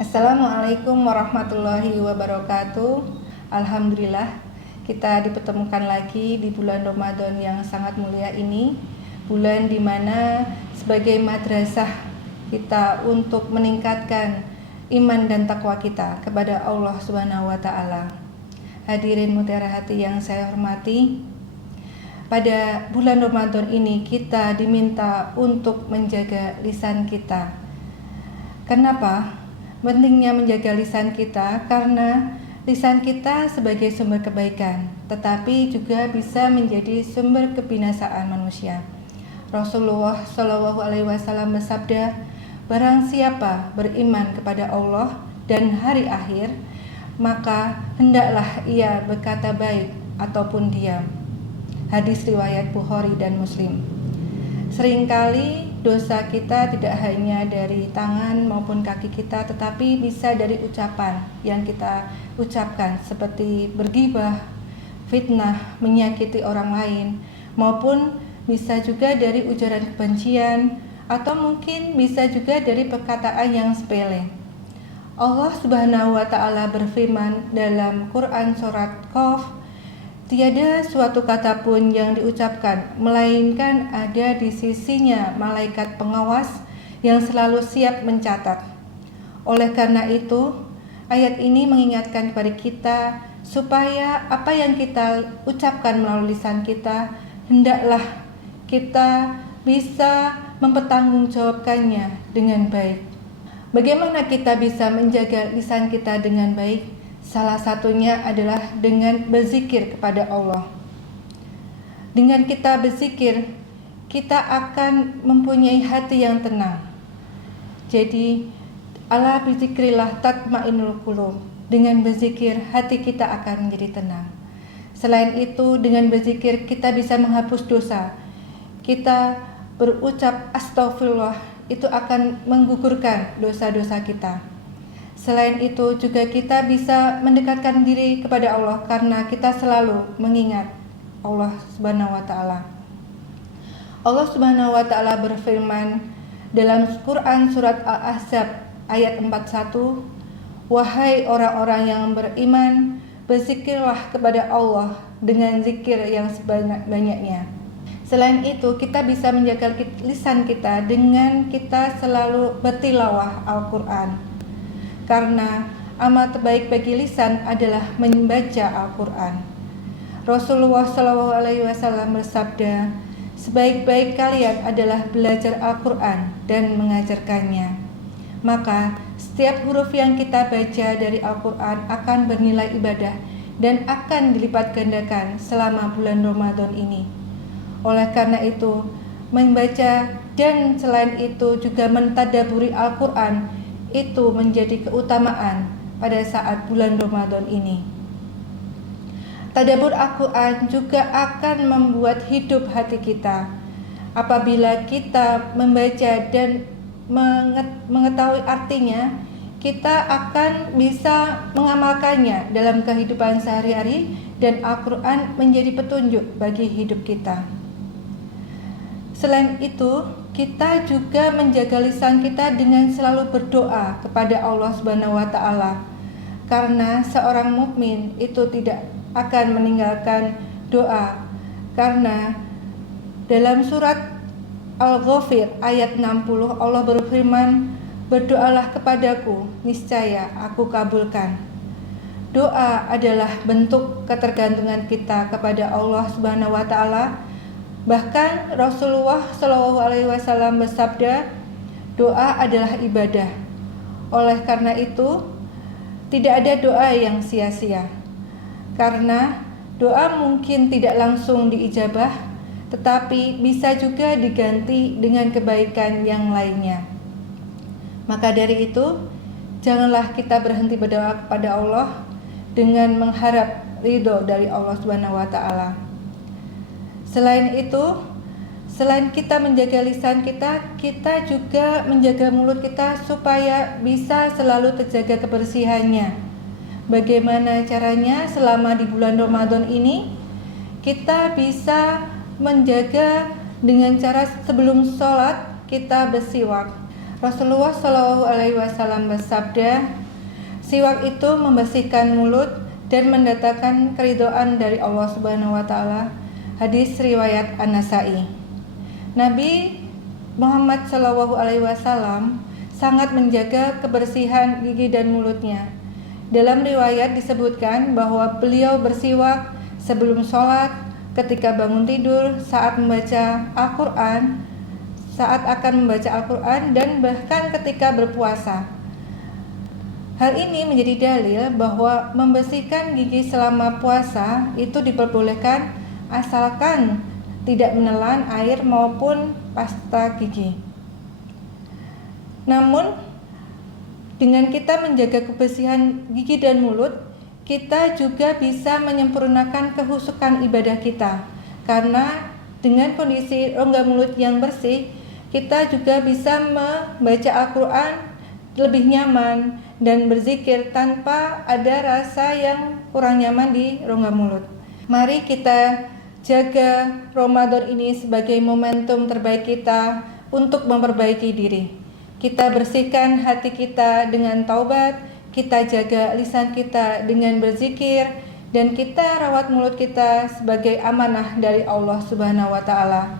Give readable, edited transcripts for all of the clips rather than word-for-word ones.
Assalamualaikum warahmatullahi wabarakatuh. Alhamdulillah kita dipertemukan lagi di bulan Ramadan yang sangat mulia ini. Bulan dimana sebagai madrasah kita untuk meningkatkan iman dan takwa kita kepada Allah Subhanahu wa Ta'ala. Hadirin mutiara hati yang saya hormati, pada bulan Ramadan ini kita diminta untuk menjaga lisan kita. Kenapa pentingnya menjaga lisan kita? Karena lisan kita sebagai sumber kebaikan, tetapi juga bisa menjadi sumber kebinasaan manusia. Rasulullah Shallallahu Alaihi Wasallam bersabda, barang siapa beriman kepada Allah dan hari akhir, maka hendaklah ia berkata baik ataupun diam. Hadis riwayat Bukhari dan Muslim. Seringkali dosa kita tidak hanya dari tangan maupun kaki kita, tetapi bisa dari ucapan yang kita ucapkan, seperti bergibah, fitnah, menyakiti orang lain, maupun bisa juga dari ujaran kebencian, atau mungkin bisa juga dari perkataan yang sepele. Allah Subhanahu wa Ta'ala berfirman dalam Quran surat Qaf, tiada suatu kata pun yang diucapkan, melainkan ada di sisinya malaikat pengawas yang selalu siap mencatat. Oleh karena itu, ayat ini mengingatkan kepada kita supaya apa yang kita ucapkan melalui lisan kita, hendaklah kita bisa mempertanggungjawabkannya dengan baik. Bagaimana kita bisa menjaga lisan kita dengan baik? Salah satunya adalah dengan berzikir kepada Allah. Dengan kita berzikir, kita akan mempunyai hati yang tenang. Jadi, ala bizikrillah tatma'innul qulub. Dengan berzikir, hati kita akan menjadi tenang. Selain itu, dengan berzikir kita bisa menghapus dosa. Kita berucap astagfirullah, itu akan menggugurkan dosa-dosa kita. Selain itu juga kita bisa mendekatkan diri kepada Allah karena kita selalu mengingat Allah Subhanahu wa Ta'ala. Allah Subhanahu wa Ta'ala berfirman dalam Quran surat Al-Ahzab ayat 41, wahai orang-orang yang beriman, berzikirlah kepada Allah dengan zikir yang sebanyak-banyaknya. Selain itu kita bisa menjaga lisan kita dengan kita selalu bertilawah Al-Quran. Karena amal terbaik bagi lisan adalah membaca Al-Quran. Rasulullah SAW bersabda, sebaik-baik kalian adalah belajar Al-Quran dan mengajarkannya. Maka setiap huruf yang kita baca dari Al-Quran akan bernilai ibadah dan akan dilipat gandakan selama bulan Ramadan ini. Oleh karena itu, membaca dan selain itu juga mentadaburi Al-Quran itu menjadi keutamaan pada saat bulan Ramadan ini. Tadabbur Al-Quran juga akan membuat hidup hati kita. Apabila kita membaca dan mengetahui artinya, kita akan bisa mengamalkannya dalam kehidupan sehari-hari dan Al-Quran menjadi petunjuk bagi hidup kita. Selain itu, kita juga menjaga lisan kita dengan selalu berdoa kepada Allah Subhanahu wa Ta'ala. Karena seorang mukmin itu tidak akan meninggalkan doa. Karena dalam surat Al-Ghafir ayat 60 Allah berfirman, berdoalah kepadaku, niscaya aku kabulkan. Doa adalah bentuk ketergantungan kita kepada Allah Subhanahu wa Ta'ala. Bahkan Rasulullah Shallallahu Alaihi Wasallam bersabda, doa adalah ibadah. Oleh karena itu, tidak ada doa yang sia-sia. Karena doa mungkin tidak langsung diijabah, tetapi bisa juga diganti dengan kebaikan yang lainnya. Maka dari itu, janganlah kita berhenti berdoa kepada Allah dengan mengharap ridho dari Allah Subhanahu wa Ta'ala. Selain itu, selain kita menjaga lisan kita, kita juga menjaga mulut kita supaya bisa selalu terjaga kebersihannya. Bagaimana caranya selama di bulan Ramadan ini? Kita bisa menjaga dengan cara sebelum sholat kita bersiwak. Rasulullah Shallallahu Alaihi Wasallam bersabda, siwak itu membersihkan mulut dan mendatangkan keridhaan dari Allah Subhanahu Wa Taala. Hadis riwayat An-Nasa'i. Nabi Muhammad Shallallahu Alaihi Wasallam sangat menjaga kebersihan gigi dan mulutnya. Dalam riwayat disebutkan bahwa beliau bersiwak sebelum sholat, ketika bangun tidur, saat membaca Al-Quran, saat akan membaca Al-Quran, dan bahkan ketika berpuasa. Hal ini menjadi dalil bahwa membersihkan gigi selama puasa itu diperbolehkan asalkan tidak menelan air maupun pasta gigi. Namun, dengan kita menjaga kebersihan gigi dan mulut, kita juga bisa menyempurnakan kehusukan ibadah kita. Karena dengan kondisi rongga mulut yang bersih, kita juga bisa membaca Al-Quran lebih nyaman dan berzikir tanpa ada rasa yang kurang nyaman di rongga mulut. Mari kita jaga Ramadan ini sebagai momentum terbaik kita untuk memperbaiki diri. Kita bersihkan hati kita dengan taubat, kita jaga lisan kita dengan berzikir, dan kita rawat mulut kita sebagai amanah dari Allah Subhanahu wa Ta'ala.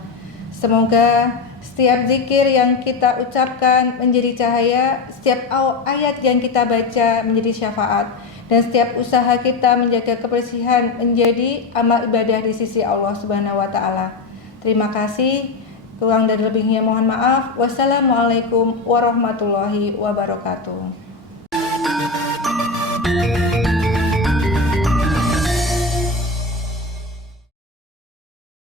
Semoga setiap zikir yang kita ucapkan menjadi cahaya, setiap ayat yang kita baca menjadi syafaat, dan setiap usaha kita menjaga kebersihan menjadi amal ibadah di sisi Allah Subhanahu wa Ta'ala. Terima kasih. Kurang dan lebihnya mohon maaf. Wassalamualaikum warahmatullahi wabarakatuh.